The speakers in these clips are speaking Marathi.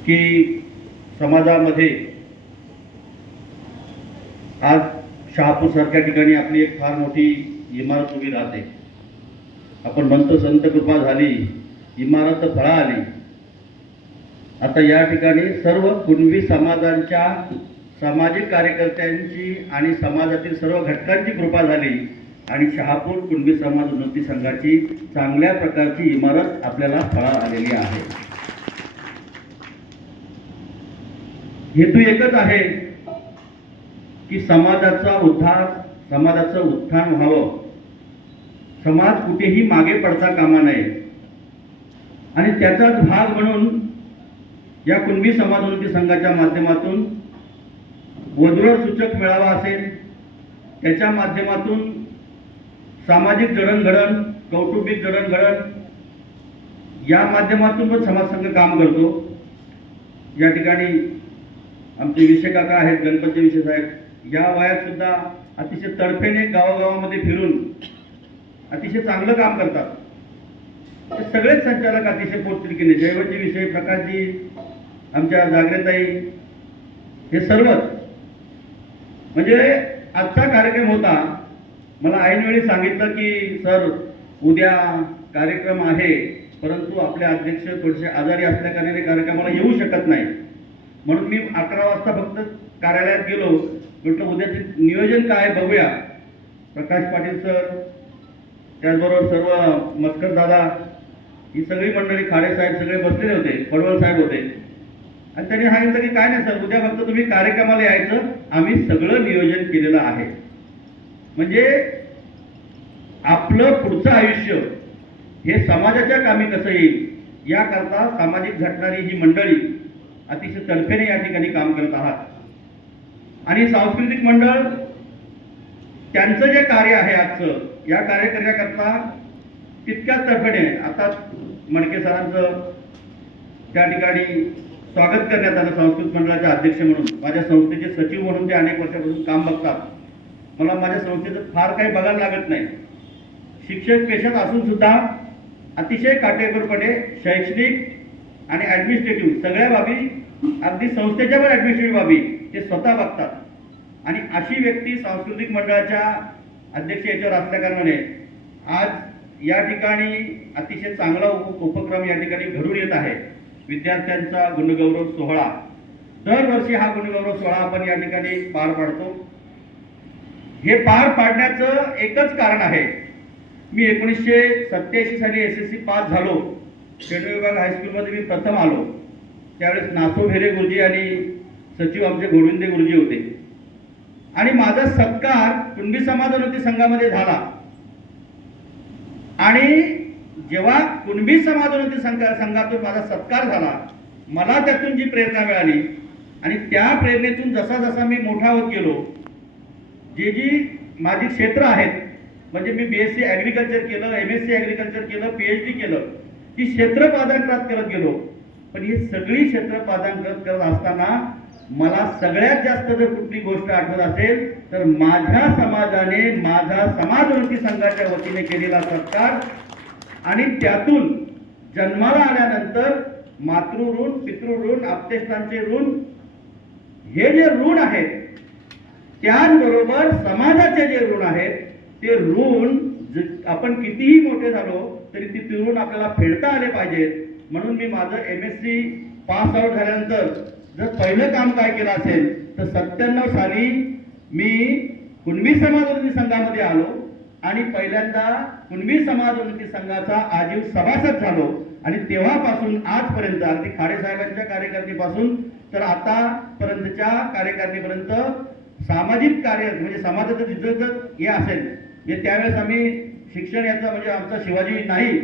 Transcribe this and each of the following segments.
की समाजामध्ये आज शहापूरसारख्या ठिकाणी आपली एक फार मोठी इमारत उभी राहते. आपण म्हणतो संत कृपा झाली इमारत फळा आली. आता या ठिकाणी सर्व कुणबी समाजांच्या सामाजिक कार्यकर्त्यांची आणि समाजातील सर्व घटकांची कृपा झाली आणि शहापूर कुणबी समाज उन्नती संघाची चांगल्या प्रकारची इमारत आपल्याला फळा आलेली आहे. हेतू एकच आहे की समाजाचा उद्धार समाजाचं उत्थान व्हावं. समाज कुठेही मागे पडता कामा नये. आणि त्याचाच भाग म्हणून या कुणबी समाज उन्नती संघाच्या माध्यमातून वधुवर सूचक मेळावा असेल त्याच्या माध्यमातून सामाजिक जडणघडण कौटुंबिक जडणघडण या माध्यमातून पण समाजसंघ काम करतो. या ठिकाणी आमचे विषय काका आहेत गणपती विषय साहेब या वयात सुद्धा अतिशय तडफेने गावागावामध्ये फिरून अतिशय चांगलं काम करतात. ते सगळेच संचालक अतिशय पोटतिरकीने जयवंती विषय प्रकाशजी आमच्या जागरेताई हे सर्वच. म्हणजे आजचा कार्यक्रम होता. मला ऐनवेळी सांगितलं की सर उद्या कार्यक्रम आहे परंतु आपले अध्यक्ष थोडेसे आजारी असल्या कारणाने कार्यक्रमाला येऊ शकत नाही. म्हणून मी अकरा वाजता फक्त कार्यालयात गेलो. म्हटलं उद्याचे नियोजन काय बघूया. प्रकाश पाटील सर त्याचबरोबर सर्व मस्कर दादा ही सगळी मंडळी खाडे साहेब सगळे बसलेले होते पडवळ साहेब होते. आणि त्यांनी सांगितलं की काय नाही सर उद्या फक्त तुम्ही कार्यक्रमाला यायचं. आम्ही सगळं नियोजन केलेलं आहे. म्हणजे आपलं पुढचं आयुष्य हे समाजाच्या कामी कसं येईल याकरता सामाजिक झटणारी ही मंडळी अतिशय तडफेने या ठिकाणी काम करत आहात. आणि सांस्कृतिक मंडळ त्यांचं जे कार्य आहे आजचं या कार्य करण्याकरता तितक्याच तडफेने आता मडके सरांचं त्या ठिकाणी स्वागत करण्यात आलं संस्कृत मंडळाचे अध्यक्ष म्हणून. माझ्या संस्थेचे सचिव म्हणून ते अनेक वर्षापासून काम बघतात. मला माझ्या संस्थेचं फार काही बघायला लागत नाही. शिक्षक पेशात असून सुद्धा अतिशय काटेकोरपणे शैक्षणिक आणि ॲडमिनिस्ट्रेटिव्ह सगळ्या बाबी अगदी संस्थेच्या पण ॲडमिनिस्ट्रेटिव्ह बाबी. ते स्वतः बघतात. आणि अशी व्यक्ती सांस्कृतिक मंडळाच्या अध्यक्ष याच्यावर असल्याकारणाने आज या ठिकाणी अतिशय चांगला उप उपक्रम या ठिकाणी घडून येत आहे. विद्यार्थ्यांचा गुणगौरव सोहळा. दरवर्षी हा गुणगौरव सोहळा आपण या ठिकाणी पार पाडतो. हे पार पाडण्याचं एकच कारण आहे. मी एकोणीसशे सत्याऐंशी साली एस एस सी पास झालो. शेडू विभाग हायस्कूलमध्ये मी प्रथम आलो. त्यावेळेस नासो भेरे गुरुजी आणि सचिव आमचे गोविंदे गुरुजी होते. आणि माझा सत्कार कुणबी समाज संघामध्ये झाला. आणि जेव्हा कुणबी समाज उन्नती संघ संघातून माझा सत्कार झाला मला त्यातून जी प्रेरणा मिळाली आणि त्या प्रेरणेतून जसा जसा मी मोठा होत गेलो जे जी माझी क्षेत्र आहेत म्हणजे मी बी एस सी ॲग्रिकल्चर केलं एम एस सी ॲग्रिकल्चर केलं पी एच डी केलं ती क्षेत्र पादांकरात करत गेलो. पण ही सगळी क्षेत्र पादांकरात करत असताना मला सगळ्यात जास्त जर कुठली गोष्ट आठवत असेल तर माझ्या समाजाने माझा समाजवृत्ती संघाच्या वतीने केलेला सत्कार आणि त्यातून जन्माला आल्यानंतर मातृऋण पितृऋण आपतेष्टांचे ऋण हे जे ऋण आहेत त्याचबरोबर समाजाचे जे ऋण आहेत ते ऋण आपण कितीही मोठे झालो तरी ती ऋण आपल्याला फेडता आले पाहिजेत. म्हणून मी माझं M S C pass out झाल्यानंतर जर पहिलं काम काय केलं असेल तर सत्त्याण्णव साली मी कुणबी समाज उन्नती संघामध्ये आलो आणि पहिल्यांदा कुणबी समाज उन्नती संघाचा आजीव सभासद झालो. आणि तेव्हापासून आजपर्यंत अगदी खाडे साहेबांच्या कार्यकारिणीपासून तर आतापर्यंतच्या कार्यकारिणीपर्यंत सामाजिक कार्य म्हणजे समाजाचं जिजत हे असेल म्हणजे त्यावेळेस आम्ही शिक्षण याचा म्हणजे आमचा शिवाजी नाही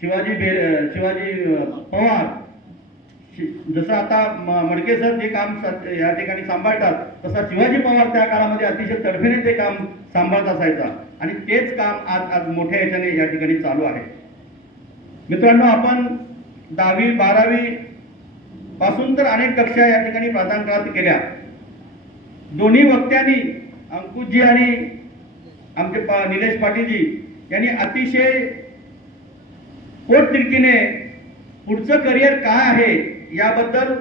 शिवाजी बेर शिवाजी पवार. शि- जसं आता म- मडके सर जे काम या ठिकाणी सांभाळतात तसा शिवाजी पवार त्या काळामध्ये अतिशय तडफेने ते काम सांभाळत असायचा. आणि तेच काम आज आज मोठ्या याच्याने या ठिकाणी चालू आहे. मित्रांनो आपण दहावी बारावी पासून तर अनेक कक्षा या ठिकाणी प्राधान्यक्रमात केल्या. दोन्ही वक्त्यांनी अंकुशजी आणि आमचे पा निलेश पाटीलजी यांनी अतिशय पोटतिडकीने पुढचं करिअर काय आहे याबद्दल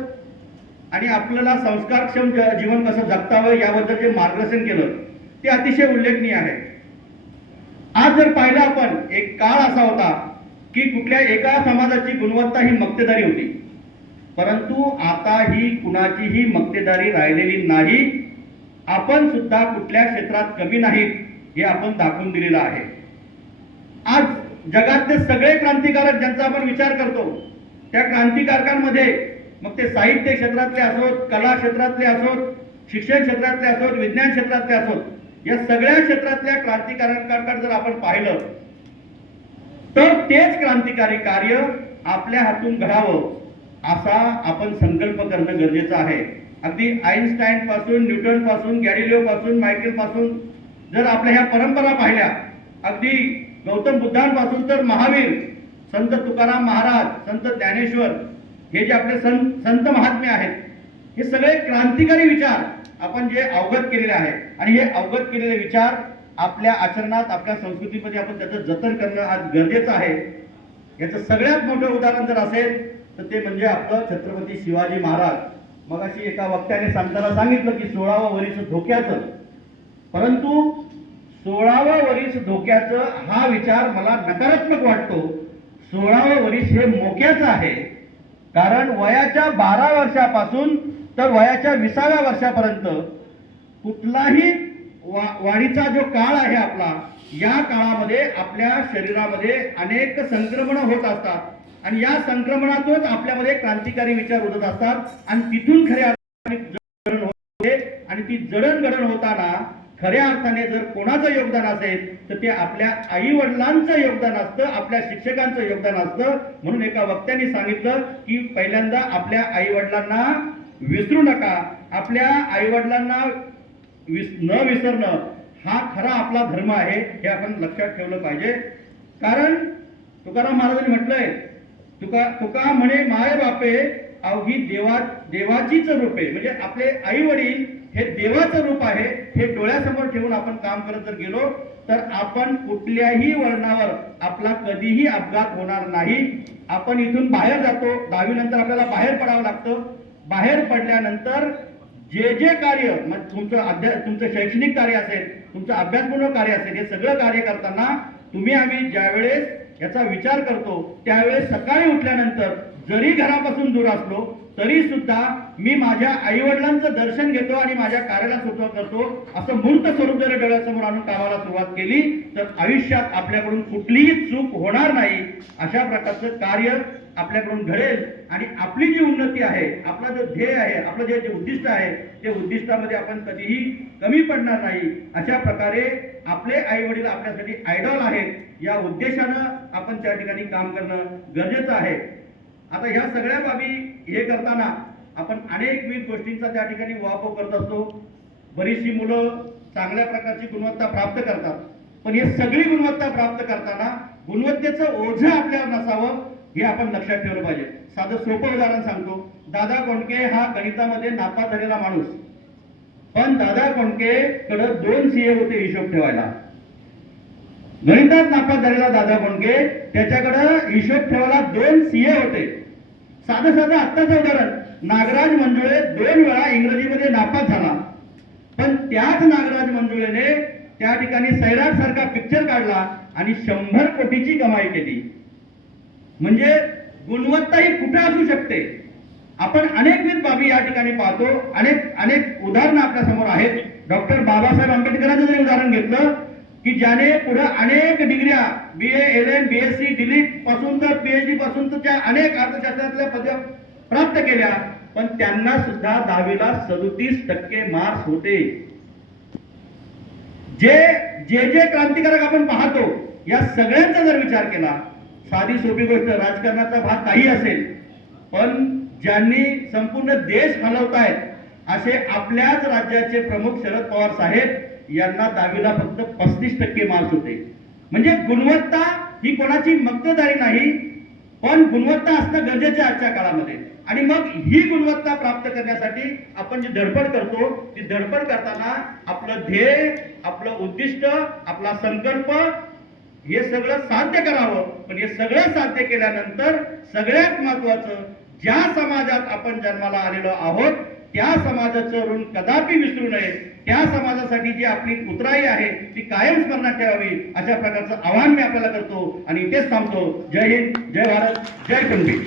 आणि आपल्याला संस्कारक्षम जीवन कसं जगतावं याबद्दल जे मार्गदर्शन केलं ते अतिशय उल्लेखनीय आहे. आज जर पाहिलं आपण एक काळ असा होता की कुठल्या एका समाजाची गुणवत्ता ही मक्तेदारी होती. परंतु आता ही कुणाचीही मक्तेदारी राहिलेली नाही. आपण सुद्धा कुठल्या क्षेत्रात कमी नाहीत हे आपण दाखवून दिलेलं आहे. आज जगातले सगळे क्रांतिकारक ज्यांचा आपण विचार करतो त्या क्रांतिकारकांमध्ये मग ते साहित्य क्षेत्रातले असोत कला क्षेत्रातले असोत शिक्षण क्षेत्रातले असोत विज्ञान क्षेत्रातले असोत या सगळ्या क्षेत्रातल्या क्रांतिकारकांकडे जर आपण पाहिलं तर तेच क्रांतिकारी कार्य आपल्या हातून घडावं असा आपण संकल्प करणं गरजेचं आहे. अगदी आईन्स्टाईन पासून न्यूटनपासून गॅलिलिओ पासून मायकेल पासून जर आपल्या ह्या परंपरा पाहिल्या अगदी गौतम बुद्धांपासून तर महावीर संत तुकाराम महाराज संत ज्ञानेश्वर हे जे आपले संत संत महात्मे आहेत हे सगळे क्रांतिकारी विचार आपण जे अवगत केलेले आहे. आणि हे अवगत केलेले विचार आपल्या आचरणात आपल्या संस्कृतीमध्ये आपण त्याचं जतन करणं आज गरजेचं आहे. याचं सगळ्यात मोठं उदाहरण जर असेल तर ते म्हणजे आपलं छत्रपती शिवाजी महाराज. मग अशी एका वक्त्याने सांगताना सांगितलं की सोळावं वर्ष धोक्याचं. परंतु सोळावं वरीस धोक्याचं हा विचार मला नकारात्मक वाटतो. सोळावं वरीस हे मोक्याचं आहे. कारण वयाच्या बारा वर्षापासून तर वयाच्या विसाव्या वर्षापर्यंत कुठलाही वा- वाढीचा जो काळ आहे आपला या काळामध्ये आपल्या शरीरामध्ये अनेक संक्रमण होत असतात. आणि या संक्रमणातूनच आपल्यामध्ये क्रांतिकारी विचार उदत असतात. आणि तिथून खऱ्या होते. आणि ती जडणघडण होताना खऱ्या अर्थाने जर कोणाचं योगदान असेल तर ते आपल्या आई वडिलांचं योगदान असतं आपल्या शिक्षकांचं योगदान असतं. म्हणून एका वक्त्याने सांगितलं की पहिल्यांदा आपल्या आई वडिलांना विसरू नका. आपल्या आई वडिलांना विस न विसरणं हा खरा आपला धर्म आहे हे आपण लक्षात ठेवलं पाहिजे. कारण तुकाराम महाराजांनी म्हटलंय तुका तुका म्हणे माय बापे अवघी देवा देवाचीच रूपे. म्हणजे आपले आई वडील हे देवाचं रूप आहे हे डोळ्यासमोर ठेवून आपण काम करत जर गेलो तर आपण कुठल्याही वळणावर आपला कधीही अपघात होणार नाही. आपण इथून बाहेर जातो दहावी नंतर आपल्याला बाहेर पडावं लागतं. बाहेर पडल्यानंतर जे जे कार्य मग तुमचं अध्या तुमचं शैक्षणिक कार्य असेल तुमचं अभ्यासपूर्ण कार्य असेल हे सगळं कार्य करताना तुम्ही आम्ही ज्यावेळेस याचा विचार करतो त्यावेळेस सकाळी उठल्यानंतर जरी घरापासून दूर असलो तरी सुद्धा मी माझ्या आईवडिलांचं दर्शन घेतो आणि माझ्या कार्याला सुरुवात करतो असं मूर्त स्वरूप जर डोळ्यासमोर आणून कामाला सुरुवात केली तर आयुष्यात आपल्याकडून कुठलीही चूक होणार नाही. अशा प्रकारचं कार्य आपल्याकडून घडेल आणि आपली जी उन्नती आहे आपला जो ध्येय आहे आपलं जे जे उद्दिष्ट आहे ते उद्दिष्टामध्ये आपण कधीही कमी पडणार नाही. अशा प्रकारे आपले आई वडील आपल्यासाठी आयडॉल आहेत. या उद्देशानं आपण त्या ठिकाणी काम करणं गरजेचं आहे. आता ह्या सगळ्या बाबी हे करताना आपण अनेक विविध गोष्टींचा त्या ठिकाणी वापर करत असतो. बरीचशी मुलं चांगल्या प्रकारची गुणवत्ता प्राप्त करतात. पण हे सगळी गुणवत्ता प्राप्त करताना गुणवत्तेचं ओझं आपल्यावर नसावं हे आपण लक्षात ठेवलं पाहिजे. साधं सोपं उदाहरण सांगतो. दादा कोंडके हा गणितामध्ये नापास झालेला माणूस. पण दादा कोंडके कडे दोन सीए होते हिशोब ठेवायला. गणितात नापास झालेला दादा कोंडके त्याच्याकडं हिशोब ठेवायला दोन सीए होते. साधं साधं आत्ताचं उदाहरण. नागराज मंजुळे दोन वेळा इंग्रजीमध्ये नापास झाला. पण त्याच नागराज मंजुळेने त्या ठिकाणी सैराट सारखा पिक्चर काढला आणि शंभर कोटीची कमाई केली. म्हणजे गुणवत्ता ही कुठे असू शकते? आपण अनेकविध बाबी या ठिकाणी पाहतो. अनेक अनेक उदाहरणं आपल्यासमोर आहेत. डॉक्टर बाबासाहेब आंबेडकरांचं जरी उदाहरण घेतलं की ज्याने पुढे अनेक डिग्र्या B A L M B S C डिलीटपासून तर पीएचडी पासून तर त्या अनेक अर्थशास्त्रातल्या पदव्या प्राप्त केल्या पण त्यांना सुद्धा दहावीला सदोतीस टक्के मार्क्स होते. जे जे जे क्रांतिकारक आपण पाहतो या सगळ्यांचा जर विचार केला साधी सोपी गोष्ट राजकारणाचा भाग काही असेल पण ज्यांनी संपूर्ण देश हलवतायत असे आपल्याच राज्याचे प्रमुख शरद पवार साहेब यांना दहावीला फक्त पस्तीस टक्के मार्क्स होते. म्हणजे गुणवत्ता ही कोणाची मक्तदारी नाही पण गुणवत्ता असणं गरजेचं आजच्या काळामध्ये. आणि मग ही गुणवत्ता प्राप्त करण्यासाठी आपण जी धडपड करतो ती धडपड करताना आपलं ध्येय आपलं उद्दिष्ट आपला संकल्प हे सगळं साध्य करावं. पण हे सगळं साध्य केल्यानंतर सगळ्यात महत्वाचं ज्या समाजात आपण जन्माला आलेलो आहोत त्या समाजाचं ऋण कदापि विसरू नये. त्या समाजासाठी जी आपली उतराई आहे ती कायम स्मरणात ठेवावी अशा प्रकारचं आवाहन मी आपल्याला करतो. आणि इथेच थांबतो. जय हिंद जय भारत जय कुणबी